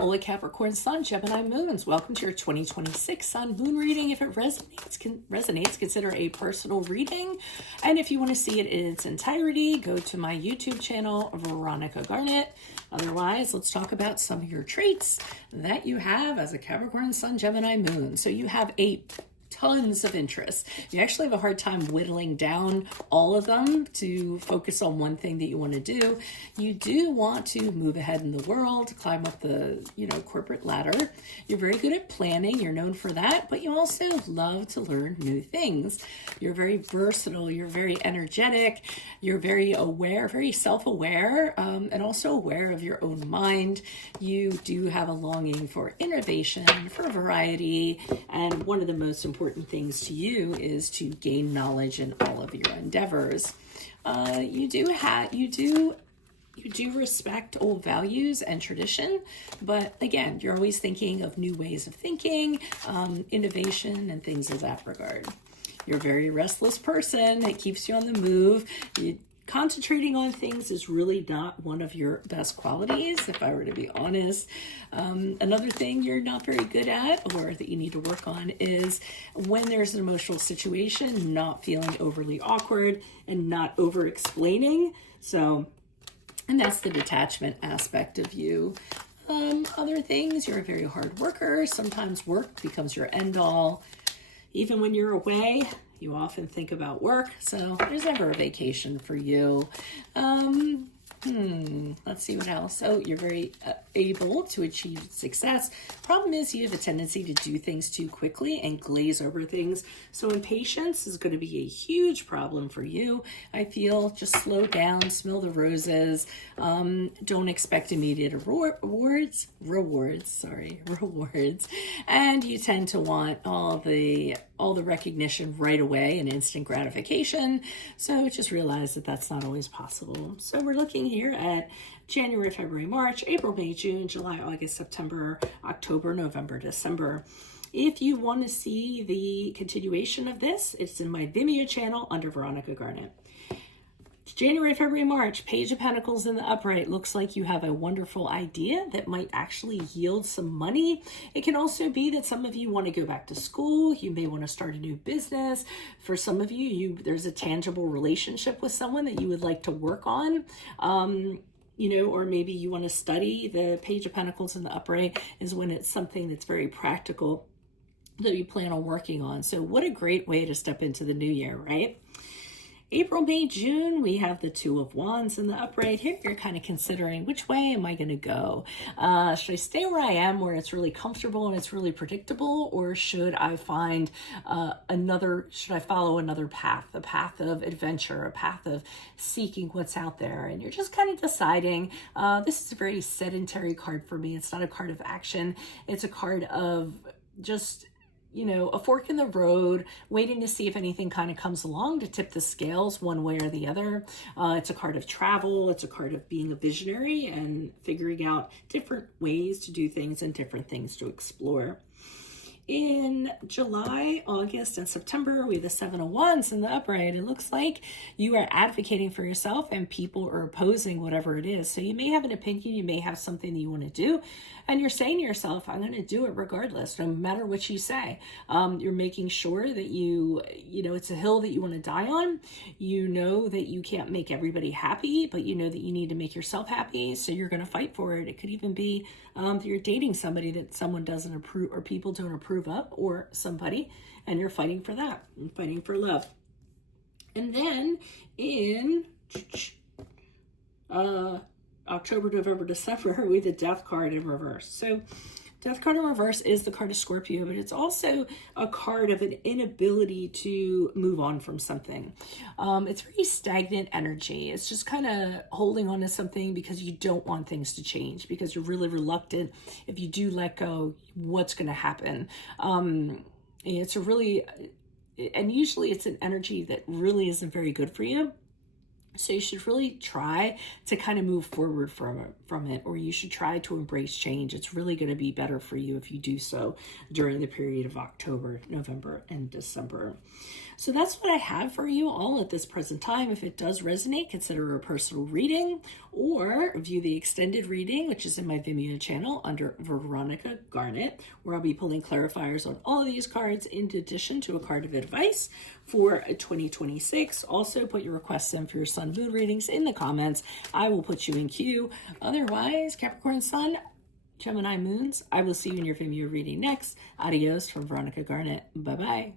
Holy Capricorn Sun, Gemini Moons. Welcome to your 2026 Sun Moon reading. If it resonates, consider a personal reading. And if you want to see it in its entirety, go to my YouTube channel, Veronica Garnett. Otherwise, let's talk about some of your traits that you have as a Capricorn Sun, Gemini Moon. So you have tons of interests. You actually have a hard time whittling down all of them to focus on one thing that you want to do. You do want to move ahead in the world, climb up the, corporate ladder. You're very good at planning. You're known for that, but you also love to learn new things. You're very versatile. You're very energetic. You're very aware, very self-aware, and also aware of your own mind. You do have a longing for innovation, for variety, and one of the most important things to you is to gain knowledge in all of your endeavors. You do respect old values and tradition, but again, you're always thinking of new ways of thinking, innovation, and things of that regard. You're a very restless person. It keeps you on the move. Concentrating on things is really not one of your best qualities, if I were to be honest. Another thing you're not very good at, or that you need to work on, is when there's an emotional situation, not feeling overly awkward and not over-explaining. And that's the detachment aspect of you. Other things, you're a very hard worker. Sometimes work becomes your end all. Even when you're away, you often think about work, so there's never a vacation for you. Let's see what else. Oh, you're very able to achieve success. Problem is you have a tendency to do things too quickly and glaze over things. So impatience is going to be a huge problem for you. I feel just slow down, smell the roses. Don't expect immediate rewards. And you tend to want all the recognition right away and instant gratification. So just realize that that's not always possible. So we're looking here at January, February, March, April, May, June, July, August, September, October, November, December. If you want to see the continuation of this, it's in my Vimeo channel under Veronica Garnett. January, February, March, Page of Pentacles in the upright. Looks like you have a wonderful idea that might actually yield some money. It can also be that some of you want to go back to school. You may want to start a new business. For some of you, there's a tangible relationship with someone that you would like to work on. Or maybe you want to study. The Page of Pentacles in the upright is when it's something that's very practical that you plan on working on. So what a great way to step into the new year, right? April, May, June, we have the Two of Wands in the upright. Here you're kind of considering, which way am I going to go? Should I stay where I am, where it's really comfortable and it's really predictable, or should I find should I follow another path, a path of adventure, a path of seeking what's out there? And you're just kind of deciding. This is a very sedentary card for me. It's not a card of action. It's a card of just a fork in the road, waiting to see if anything kind of comes along to tip the scales one way or the other. It's a card of travel. It's a card of being a visionary and figuring out different ways to do things and different things to explore. In July, August, and September, we have the Seven of Wands in the upright. It looks like you are advocating for yourself and people are opposing whatever it is. So you may have an opinion, you may have something that you want to do, and you're saying to yourself, I'm going to do it regardless, no matter what you say. You're making sure that it's a hill that you want to die on. You know that you can't make everybody happy, but you know that you need to make yourself happy, so you're going to fight for it. It could even be that you're dating somebody that someone doesn't approve or people don't approve of, or somebody, and you're fighting for that and fighting for love. And then in October, November, December, we have the Death card in reverse. So Death card in reverse is the card of Scorpio, but it's also a card of an inability to move on from something. It's very stagnant energy. It's just kind of holding on to something because you don't want things to change, because you're really reluctant. If you do let go, what's going to happen? And usually it's an energy that really isn't very good for you. So you should really try to kind of move forward from it, or you should try to embrace change. It's really going to be better for you if you do so during the period of October, November, and December. So that's what I have for you all at this present time. If it does resonate, consider a personal reading or view the extended reading, which is in my Vimeo channel under Veronica Garnet, where I'll be pulling clarifiers on all of these cards in addition to a card of advice for 2026. Also, put your requests in for your Sun Moon readings in the comments. I will put you in queue. Otherwise, Capricorn Sun, Gemini Moons, I will see you in your Vimeo reading next. Adios from Veronica Garnet. Bye-bye.